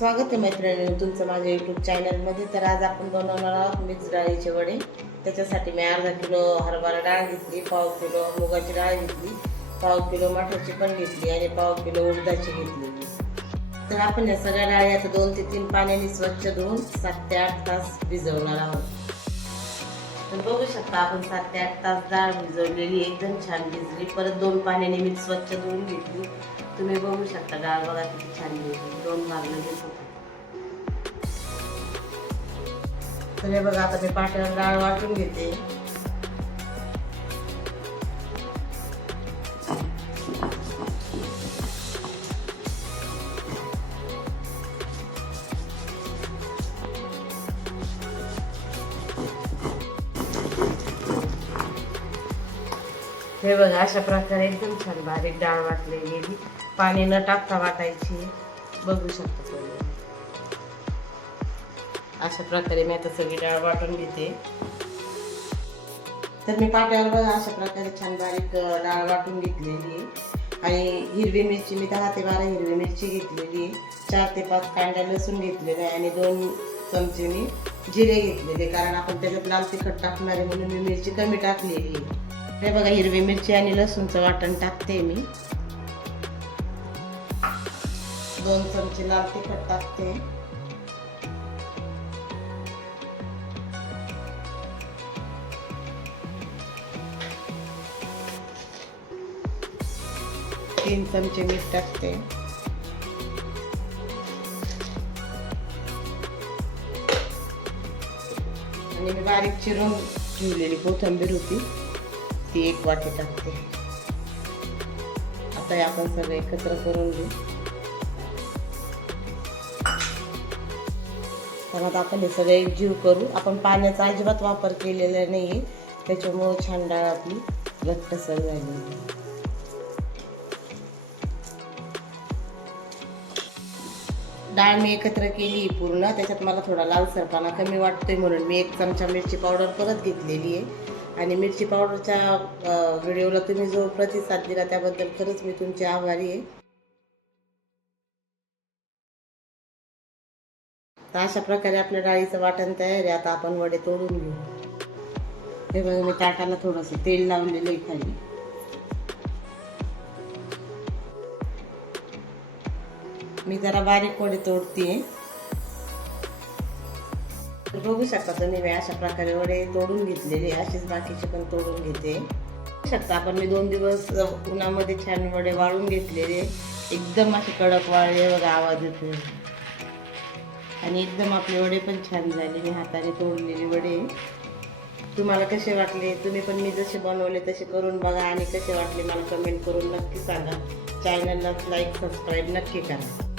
स्वागत आहे मैत्रिणी तुमचं माझ्या यूट्यूब चॅनलमध्ये तर आज आपण बनवणार आहोत मिक्स डाळीचे वडे. त्याच्यासाठी मी अर्धा किलो हरभरा डाळ घेतली पाव किलो मुगाची डाळ घेतली पाव किलो मठाची पण घेतली आणि पाव किलो उडदाची घेतली. तर आपण या सगळ्या डाळी आता दोन ते तीन पाण्याने स्वच्छ धुवून सात ते आठ तास भिजवणार आहोत. बघू शकता आपण सात ते आठ तास डाळ भिजवलेली एकदम छान भिजली. परत दोन पाण्याने मी स्वच्छ धुवून घेतली. तुम्ही बघू शकता डाळ बघा किती छान भिजली. दोन भाग लगेच होतात तर हे बघा आता मी पाट्यावर डाळ वाटून घेते. हे बघा अशा प्रकारे एकदम छान बारीक डाळ वाटली गेली. पाणी न टाकता वाटायची. बघू शकता तुम्ही. अशा प्रकारे मी आता सगळी डाळ वाटून घेते. तर मी पाट्यावर बघा अशा प्रकारे छान बारीक डाळ वाटून घेतलेली आहे. आणि हिरवी मिरची मी दहा ते बारा हिरवी मिरची घेतलेली चार ते पाच कांड्या लसूण घेतलेले आणि दोन चमचे मी जिरे घेतलेले कारण आपण त्याच्यात लाल तिखट टाकणार आहे म्हणून मी मिरची कमी टाकलेली आहे. हे बघा हिरवी मिरची आणि लसूणचं वाटण टाकते मी. दोन चमचे लाल तिखट टाकते. तीन चमचे मीठ टाकते. आणि मी बारीक चिरून ठेवलेली कोथिंबीर होती. ती एक वाटी टाकते. आता हे आपण सगळं एकत्र करून घेऊ. पण आता आपण हे सगळं एकजीव करू. आपण पाण्याचा अजिबात वापर केलेला नाही त्याच्यामुळं छान डाळ आपली घट्टसर झाली. डाळ मी एकत्र केली पूर्ण. त्याच्यात मला थोडा लालसरपणा कमी वाटतोय म्हणून मी एक चमचा मिरची पावडर परत घेतलेली आहे. आणि मिरची पावडरच्या व्हिडिओला तुम्ही जो प्रतिसाद दिला त्याबद्दल खरंच मी तुमची आभारी आहे. तर अशा प्रकारे आपल्या डाळीचं वाटण तयार आहे. आता आपण वडे तोडून घेऊ. हे बघा मी ताटाला थोडंसं तेल लावलेलं आहे खाली. मी जरा बारीक वडी तोडते बघू शकता तुम्ही मी अशा प्रकारे वडे तोडून घेतलेले असेच बाकीचे पण तोडून घेते. शकता आपण मी दोन दिवस उन्हामध्ये छान वडे वाळून घेतलेले. एकदम असे कडक वाळले बघा आवाज येतो आणि एकदम आपले वडे पण छान झाले. मी हाताने तोडलेले वडे. तुम्हाला कसे वाटले? तुम्ही पण मी जसे बनवले तसे करून बघा. आणि कसे वाटले मला कमेंट करून नक्की सांगा. चॅनलला लाईक सबस्क्राईब नक्की करा.